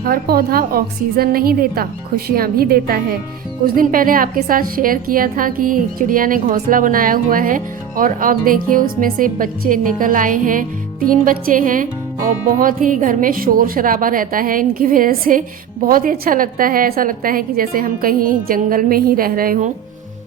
हर पौधा ऑक्सीजन नहीं देता, खुशियाँ भी देता है। कुछ दिन पहले आपके साथ शेयर किया था कि चिड़िया ने घोंसला बनाया हुआ है और अब देखिए उसमें से बच्चे निकल आए हैं। 3 बच्चे हैं और बहुत ही घर में शोर शराबा रहता है इनकी वजह से। बहुत ही अच्छा लगता है, ऐसा लगता है कि जैसे हम कहीं जंगल में ही रह रहे हों।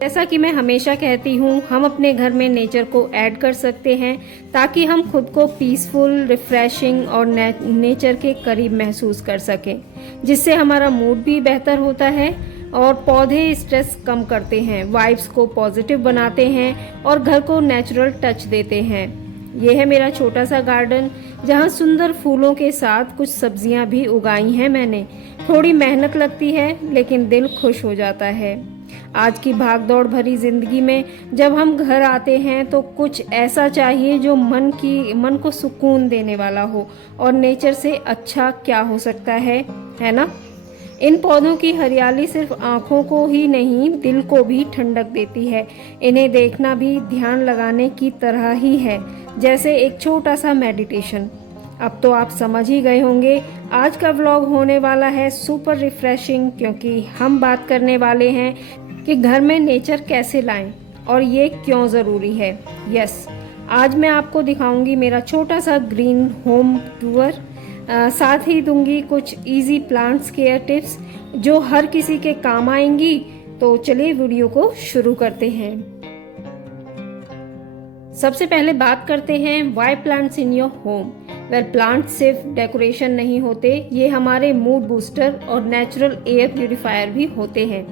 जैसा कि मैं हमेशा कहती हूँ, हम अपने घर में नेचर को ऐड कर सकते हैं ताकि हम खुद को पीसफुल, रिफ्रेशिंग और नेचर के करीब महसूस कर सकें, जिससे हमारा मूड भी बेहतर होता है। और पौधे स्ट्रेस कम करते हैं, वाइब्स को पॉजिटिव बनाते हैं और घर को नेचुरल टच देते हैं। यह है मेरा छोटा सा गार्डन, जहाँ सुंदर फूलों के साथ कुछ सब्जियां भी उगाई हैं मैंने। थोड़ी मेहनत लगती है लेकिन दिल खुश हो जाता है। आज की भागदौड़ भरी जिंदगी में जब हम घर आते हैं तो कुछ ऐसा चाहिए जो मन को सुकून देने वाला हो, और नेचर से अच्छा क्या हो सकता है ना। इन पौधों की हरियाली सिर्फ आंखों को ही नहीं, दिल को भी ठंडक देती है। इन्हें देखना भी ध्यान लगाने की तरह ही है, जैसे एक छोटा सा मेडिटेशन। अब तो आप समझ ही गए होंगे, आज का व्लॉग होने वाला है सुपर रिफ्रेशिंग, क्योंकि हम बात करने वाले हैं कि घर में नेचर कैसे लाएं और ये क्यों ज़रूरी है। यस, आज मैं आपको दिखाऊंगी मेरा छोटा सा ग्रीन होम टूर। साथ ही दूंगी कुछ इजी प्लांट्स केयर टिप्स जो हर किसी के काम आएंगी। तो चलिए वीडियो को शुरू करते हैं। सबसे पहले बात करते हैं why plants in your home. Well, plants सिर्फ डेकोरेशन नहीं होते, ये हमारे मूड बूस्टर और नेचुरल एयर प्यूरिफायर भी होते हैं।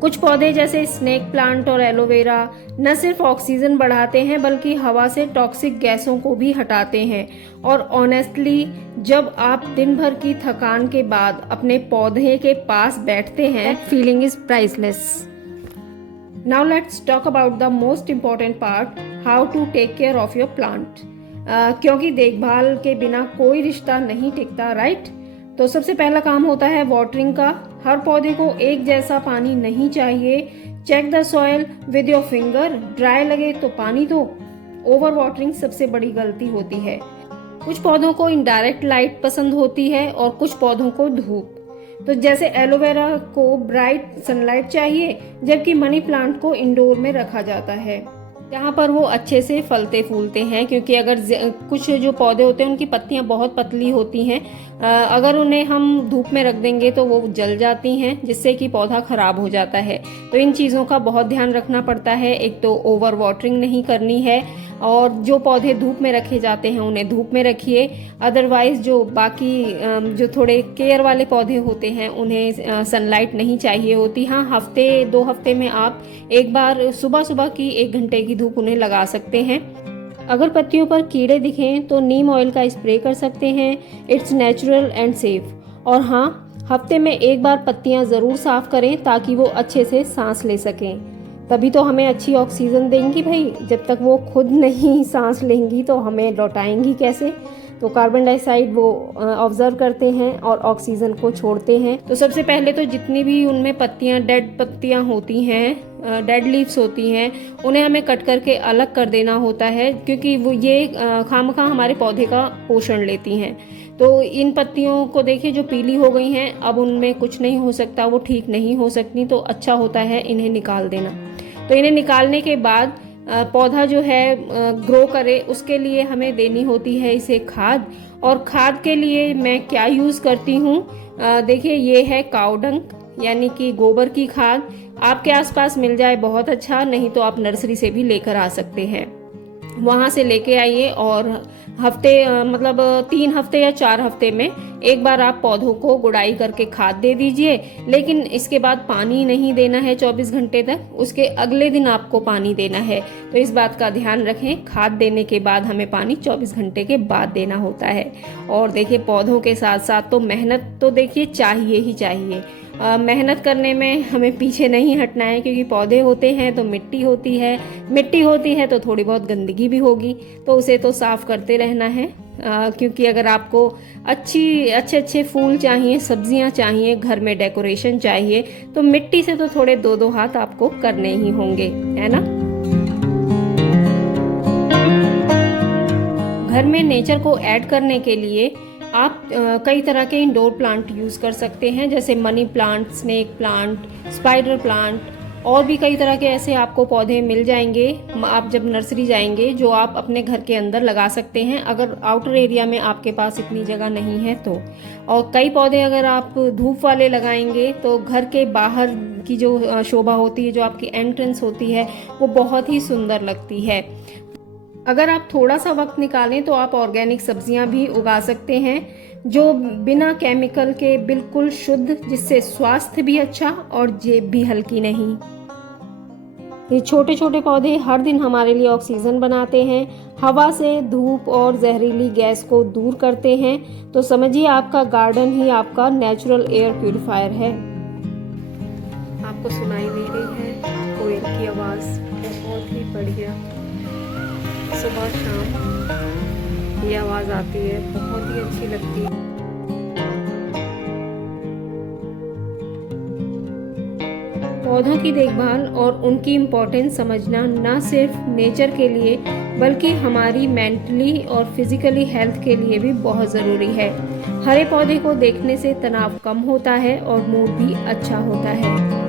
कुछ पौधे जैसे स्नेक प्लांट और एलोवेरा न सिर्फ ऑक्सीजन बढ़ाते हैं बल्कि हवा से टॉक्सिक गैसों को भी हटाते हैं। और ऑनेस्टली, जब आप दिन भर की थकान के बाद अपने पौधे के पास बैठते हैं, feeling is priceless. Now let's talk about the most important part, how to take care of your plant. क्योंकि देखभाल के बिना कोई रिश्ता नहीं टिकता, राइट? तो सबसे पहला काम होता है वाटरिंग का। हर पौधे को एक जैसा पानी नहीं चाहिए। Check the soil with your finger, dry लगे तो पानी दो। ओवर वाटरिंग सबसे बड़ी गलती होती है। कुछ पौधों को इनडायरेक्ट लाइट पसंद होती है और कुछ पौधों को धूप। तो जैसे एलोवेरा को ब्राइट सनलाइट चाहिए, जबकि मनी प्लांट को इंडोर में रखा जाता है जहाँ पर वो अच्छे से फलते फूलते हैं। क्योंकि अगर कुछ जो पौधे होते हैं उनकी पत्तियां बहुत पतली होती हैं, अगर उन्हें हम धूप में रख देंगे तो वो जल जाती हैं, जिससे कि पौधा खराब हो जाता है। तो इन चीज़ों का बहुत ध्यान रखना पड़ता है। एक तो ओवर वाटरिंग नहीं करनी है, और जो पौधे धूप में रखे जाते हैं उन्हें धूप में रखिए। अदरवाइज जो बाकी जो थोड़े केयर वाले पौधे होते हैं उन्हें सनलाइट नहीं चाहिए होती। हाँ, हफ्ते 2 हफ्ते में आप एक बार सुबह सुबह की 1 घंटे की धूप उन्हें लगा सकते हैं। अगर पत्तियों पर कीड़े दिखें तो नीम ऑयल का स्प्रे कर सकते हैं। It's natural and safe. और हाँ, हफ्ते में एक बार पत्तियां ज़रूर साफ करें ताकि वो अच्छे से सांस ले सकें। तभी तो हमें अच्छी ऑक्सीजन देंगी भाई। जब तक वो खुद नहीं सांस लेंगी तो हमें लौटाएंगी कैसे? तो कार्बन डाइऑक्साइड वो ऑब्जर्व करते हैं और ऑक्सीजन को छोड़ते हैं। तो सबसे पहले तो जितनी भी उनमें पत्तियां, डेड पत्तियां होती हैं, डेड लीव्स होती हैं, उन्हें हमें कट करके अलग कर देना होता है, क्योंकि वो ये खामखा हमारे पौधे का पोषण लेती हैं। तो इन पत्तियों को देखिए जो पीली हो गई हैं, अब उनमें कुछ नहीं हो सकता, वो ठीक नहीं हो सकती। तो अच्छा होता है इन्हें निकाल देना। तो इन्हें निकालने के बाद पौधा जो है ग्रो करे, उसके लिए हमें देनी होती है इसे खाद। और खाद के लिए मैं क्या यूज़ करती हूँ, देखिए ये है काऊ डंग, यानी कि गोबर की खाद। आपके आसपास मिल जाए बहुत अच्छा, नहीं तो आप नर्सरी से भी लेकर आ सकते हैं। वहाँ से लेके आइए और हफ्ते मतलब 3 हफ्ते या 4 हफ्ते में एक बार आप पौधों को गुड़ाई करके खाद दे दीजिए। लेकिन इसके बाद पानी नहीं देना है 24 घंटे तक, उसके अगले दिन आपको पानी देना है। तो इस बात का ध्यान रखें, खाद देने के बाद हमें पानी 24 घंटे के बाद देना होता है। और देखिए पौधों के साथ साथ तो मेहनत तो देखिए चाहिए ही चाहिए। मेहनत करने में हमें पीछे नहीं हटना है, क्योंकि पौधे होते हैं तो मिट्टी होती है तो थोड़ी बहुत गंदगी भी होगी, तो उसे तो साफ करते रहना है। क्योंकि अगर आपको अच्छे फूल चाहिए, सब्जियां चाहिए, घर में डेकोरेशन चाहिए, तो मिट्टी से तो थोड़े 2-2 हाथ आपको करने ही होंगे, है ना। घर में नेचर को ऐड करने के लिए आप कई तरह के इंडोर प्लांट यूज़ कर सकते हैं, जैसे money plant, snake plant, spider plant, और भी कई तरह के ऐसे आपको पौधे मिल जाएंगे आप जब नर्सरी जाएंगे, जो आप अपने घर के अंदर लगा सकते हैं अगर आउटर एरिया में आपके पास इतनी जगह नहीं है तो। और कई पौधे अगर आप धूप वाले लगाएंगे तो घर के बाहर की जो शोभा होती है, जो आपकी एंट्रेंस होती है, वो बहुत ही सुंदर लगती है। अगर आप थोड़ा सा वक्त निकालें तो आप ऑर्गेनिक सब्जियां भी उगा सकते हैं, जो बिना केमिकल के बिल्कुल शुद्ध, जिससे स्वास्थ्य भी अच्छा और जेब भी हल्की नहीं। ये छोटे छोटे पौधे हर दिन हमारे लिए ऑक्सीजन बनाते हैं, हवा से धूप और जहरीली गैस को दूर करते हैं। तो समझिए आपका गार्डन ही आपका नेचुरल एयर प्यूरिफायर है। आपको सुनाई दे रही है कोयल की आवाज़, बहुत ही बढ़िया। सुबह शाम ये आवाज़ आती है, बहुत ही अच्छी लगती है। पौधों की देखभाल और उनकी इम्पोर्टेंस समझना न सिर्फ नेचर के लिए बल्कि हमारी मेंटली और फिजिकली हेल्थ के लिए भी बहुत ज़रूरी है। हरे पौधे को देखने से तनाव कम होता है और मूड भी अच्छा होता है।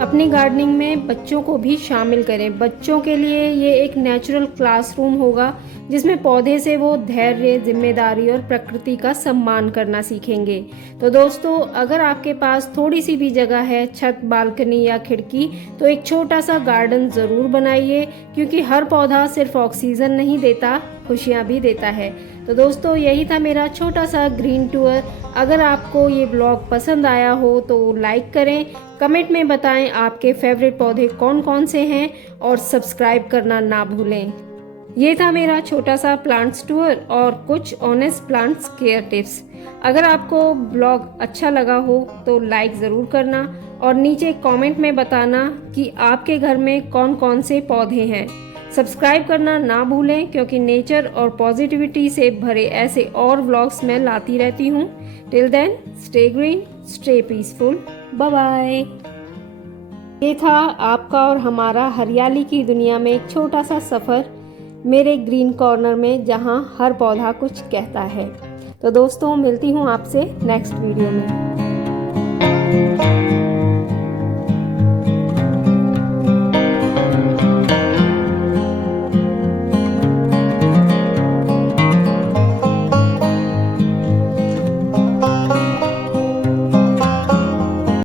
अपनी गार्डनिंग में बच्चों को भी शामिल करें। बच्चों के लिए ये एक नेचुरल क्लासरूम होगा, जिसमें पौधे से वो धैर्य, जिम्मेदारी और प्रकृति का सम्मान करना सीखेंगे। तो दोस्तों, अगर आपके पास थोड़ी सी भी जगह है, छत, बालकनी या खिड़की, तो एक छोटा सा गार्डन ज़रूर बनाइए, क्योंकि हर पौधा सिर्फ ऑक्सीजन नहीं देता, खुशियाँ भी देता है। तो दोस्तों, यही था मेरा छोटा सा ग्रीन टूर। अगर आपको ये ब्लॉग पसंद आया हो तो लाइक करें, कमेंट में बताएं आपके फेवरेट पौधे कौन कौन से हैं, और सब्सक्राइब करना ना भूलें। ये था मेरा छोटा सा प्लांट्स टूर और कुछ ऑनेस्ट प्लांट्स केयर टिप्स। अगर आपको ब्लॉग अच्छा लगा हो तो लाइक ज़रूर करना और नीचे कमेंट में बताना कि आपके घर में कौन कौन से पौधे हैं। सब्सक्राइब करना ना भूलें, क्योंकि नेचर और पॉजिटिविटी से भरे ऐसे और व्लॉग्स मैं लाती रहती हूँ। Till then, stay green, stay peaceful, bye bye. ये था आपका और हमारा हरियाली की दुनिया में एक छोटा सा सफ़र मेरे ग्रीन कॉर्नर में, जहाँ हर पौधा कुछ कहता है। तो दोस्तों, मिलती हूँ आपसे नेक्स्ट वीडियो में।